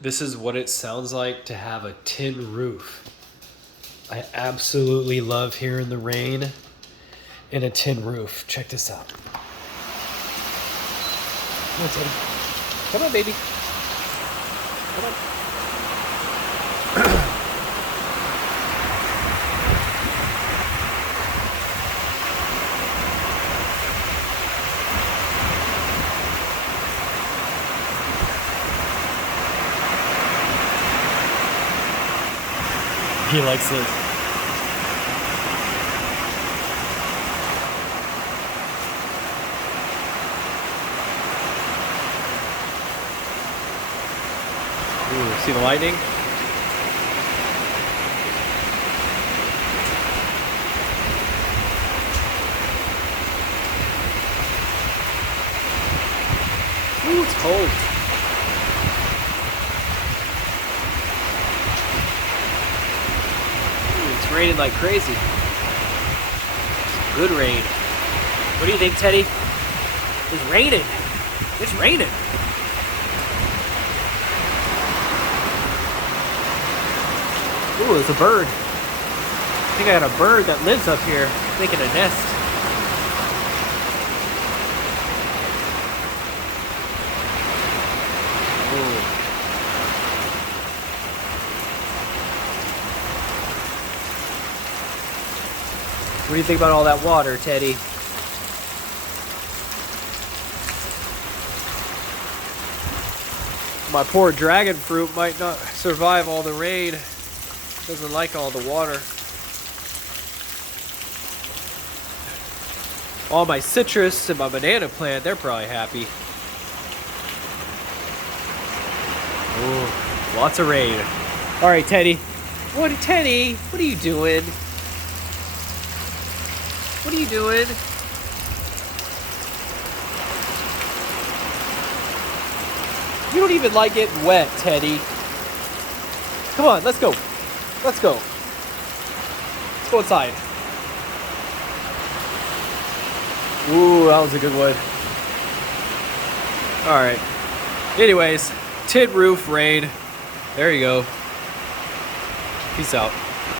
This is what it sounds like to have a tin roof. I absolutely love hearing the rain in a tin roof. Check this out. Come on, Teddy. Come on, baby. Come on. He likes it. Ooh, see the lightning? Ooh, it's cold. Ooh, it's raining like crazy. Good rain. What do you think, Teddy? It's raining. It's raining. Ooh, it's a bird. I think I got a bird that lives up here making a nest. Ooh. What do you think about all that water, Teddy? My poor dragon fruit might not survive all the rain. Doesn't like all the water. All my citrus and my banana plant, they're probably happy. Ooh, lots of rain. All right, Teddy. Teddy, what are you doing? What are you doing? You don't even like getting wet, Teddy. Come on, let's go. Let's go. Let's go inside. Ooh, that was a good one. All right. Anyways, tin roof, rain. There you go. Peace out.